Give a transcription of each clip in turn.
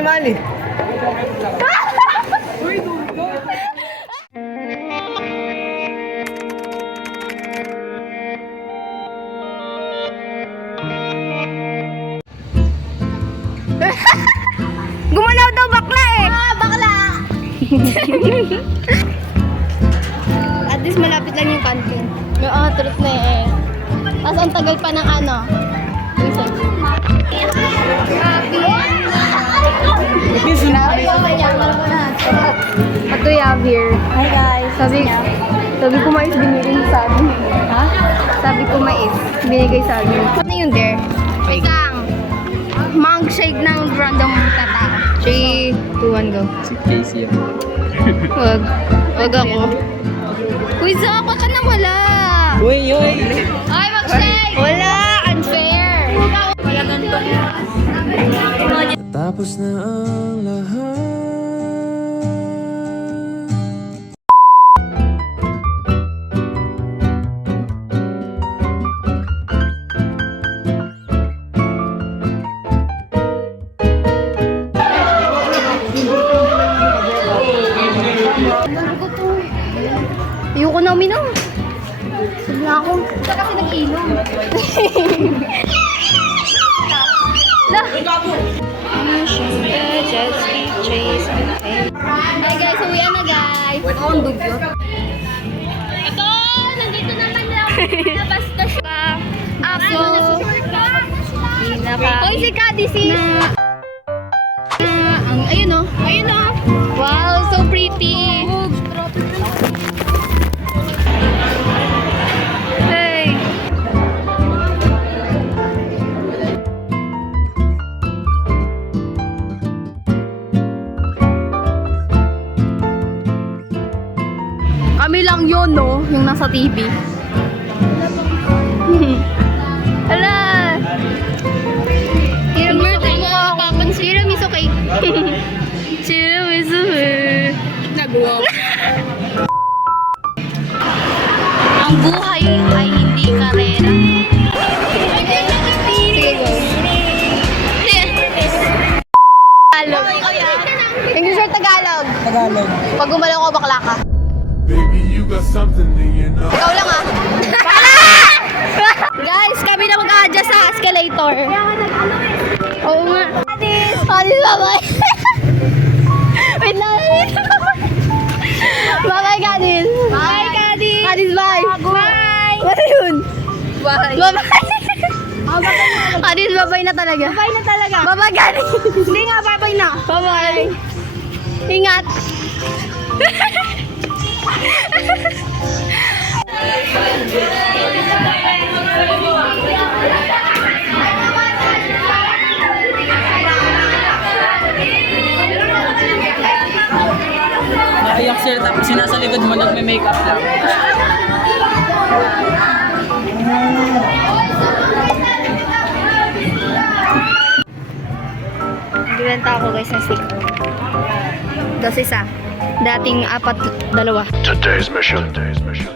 ni Manny. Gumalaw daw bakla eh. Bakla. At least malapit lang yung canteen. Oo, truth na eh. Tapos ang tagal pa ng ano. What do you have here? Hi guys. Sabi ko mais, binigay sa akin. Ha? Sabi ko mais, binigay sa akin. Ano yun there? Wait lang. Mango shake ng random tata. 3, 2, 1, go. Si Casey yan. Wag ako. Uy, Zach, baka na wala. Uy! Ay, mag-shake! Wala! Unfair! Wala ganito. Tapos na ang lahat. Ayoko na uminom. Sabi na ako. Siya kasi nag-inom. Hi guys, uwian na guys. Ito ang dugyo. Ito, nandito naman lang. Labas na siya. Ako. Hoy, si Kadi sis. Ayun o. Ayun o. Wow, so pretty. Hey. Kami lang yun, no? Yung nasa TV. Hala! Tiramisu cake. Tiramisu cake. Nagawa. Ang buhay ay hindi karera. Sige, go. Tagalog. English or Tagalog? Tagalog. Pag gumalaw ko, bakla ka. Baby, you got something in your nose. Ikaw lang ah. Guys, kami na mag-a-adjust sa escalator. Oo nga. Hadis! Hadis, bye-bye. Wait lang. Bye-bye, Kadis. Bye, Kadis. Kadis, bye. Bye. Ano yun? Bye. Bye-bye. Kadis, bye-bye na talaga. Bye na talaga. Bye-bye, Kadis. Hindi nga, bye-bye na. Bye-bye. Ingat. Naiyak sila tapos sinasa likod mo nagme-makeup lang. Nagbibenta ako guys ng stick. Dos isa. Dating 4, 2. Today's mission.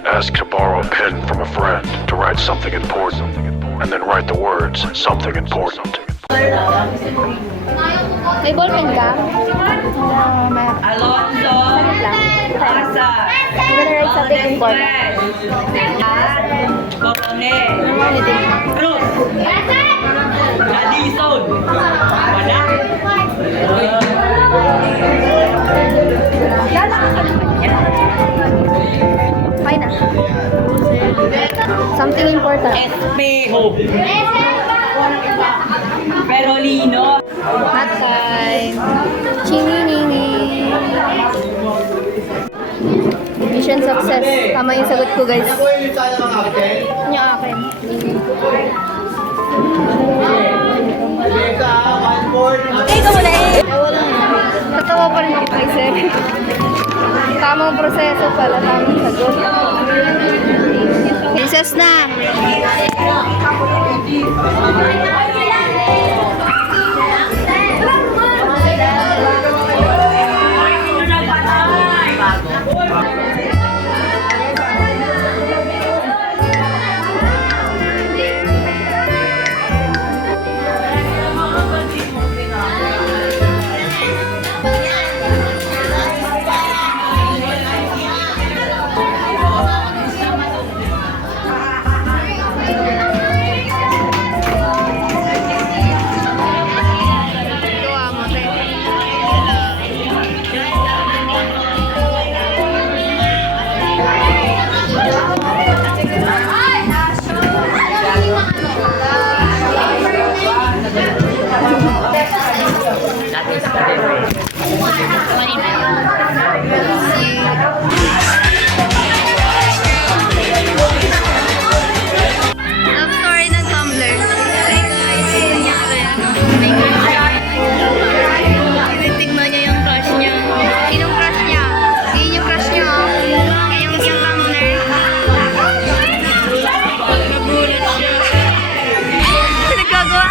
Ask to borrow a pen from a friend to write something important, and then write the words something important. May ballpen ka? Alonso. Saglit lang. Asa. I'm gonna write something important. Coronel. Anything. Cruz. Addison. Wala. Fine na. Something important. Espejo. Perolino. Hot time. Chinginini. Mission success. Tama yung sagot ko guys. Yung akin. Okay, ikaw muna eh. Tatawa pa rin ako kay sir. Tamang proseso pala, tamang sagot. Recess na. Love story ng Tumblr. Tinitignan niya yung crush niya. Sinong crush niya? Yun yung crush niya, oh. Yung Tumblr. Nagulat siya. Nagagawa.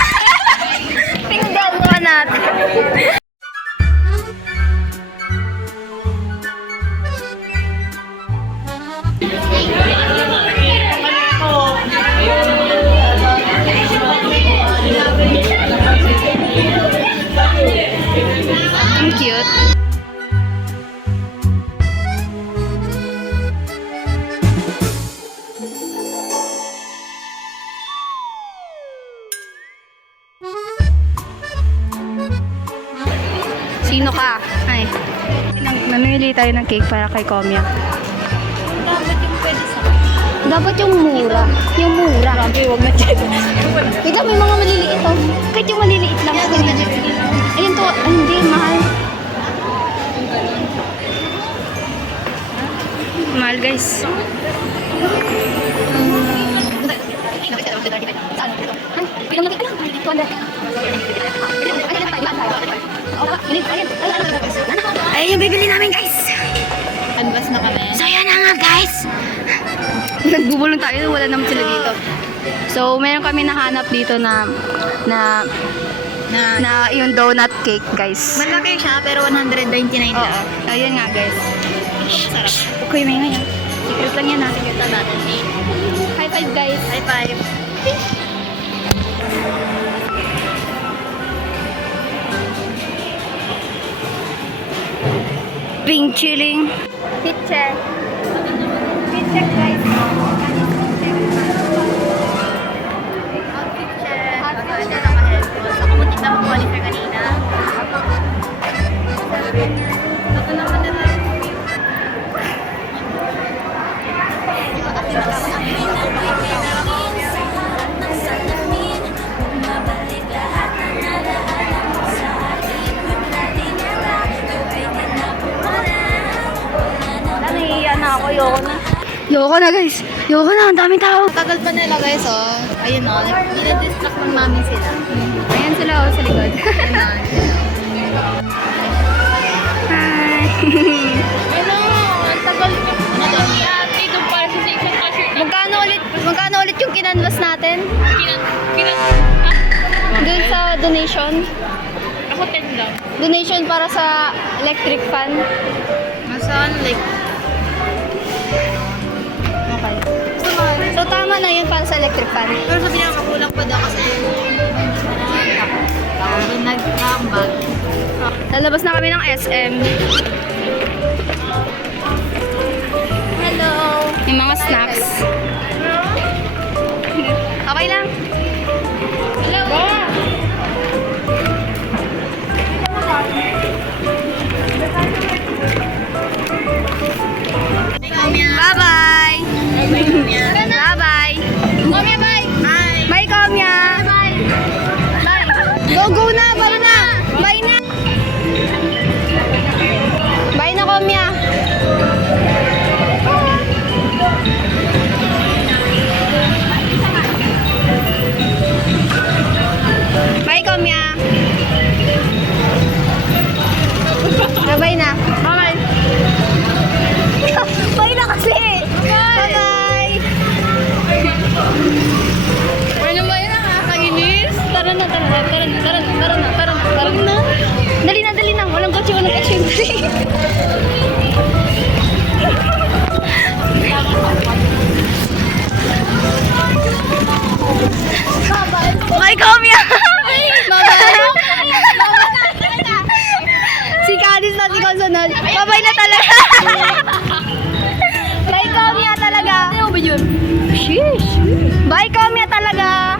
Nagagawa natin. Ang cute. Sino ka? Ay. Namimili tayo ng cake para kay Komya. Dapat yung mura. Yung mura. Grabe, huwag na check. Wait lang, may mga maliliit oh. Kahit yung maliliit lang. Ayun to, ay, hindi, mahal. Mahal guys. Ayun yung bibili namin guys. Canvas na kami. So yan na nga guys. Nagbubulong tayo, wala naman sila dito. So meron kami nahanap dito na yung donut cake guys. Malaki siya, pero 199 Oo. Ayun nga guys. Sarap. Okay, may ngayon. Secret lang yan natin. Secret natin. High five guys. High five. Pink chilling. Picture. Picture guys. So, kumutik na po ni Sir kanina. Ito naman na Yoko na guys. Yoko na. Ang daming tao. tagal pa nila guys, oh. Ayun, oh. Nila-distract ng mami sila. Ayan sila oh, sa likod. Hi. Hello! Ang tagal niyo. Ano ni ate doon para sa isang cashier na Magkano ulit yung kinanvas natin? Doon sa donation. Ako 10 lang. Donation para sa electric fan. Nasaan? Like, Okay. So tama na yun para sa electric fan. pero sabi niya makulang pa daw kasi nag-ambag. Lalabas na kami ng SM. Hello! Yung mga snacks. Okay lang. Hello! Bye-bye! Bye-bye! Komya, bye! Bye! Bye, Komya! Bye! Bye! Go, go na! Bye na! Bye na! Bye na, Komya! Bye, Komya! Bye na! Bye! Bye na kasi! Bye-bye! Ano ba yun? Nakakainis? Tara na, tara na, tara na, tara na, tara na, tara na, tara na. Dali na, dali na! Walang kotse, walang kotse! Bye, Komya! Si Kadis na si Consonant. Babay na talaga. Bye, Komya talaga. Ano ba yun? Sheesh. Bye, Komya talaga.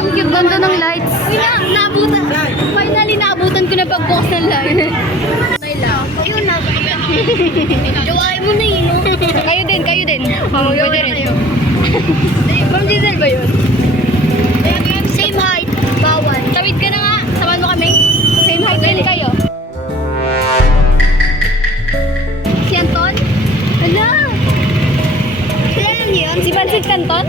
Ang cute ganda ng lights. Naabutan. Finally, naabutan ko na pagbukas ng light. Ayun na. Jawain mo na yun, no? Kayo din, kayo din. Pwede rin. Ma'am Giselle ba yun? Same height. Kayo. Si Anton? Ano? Kilala niyo yun? Si Vincent Canton?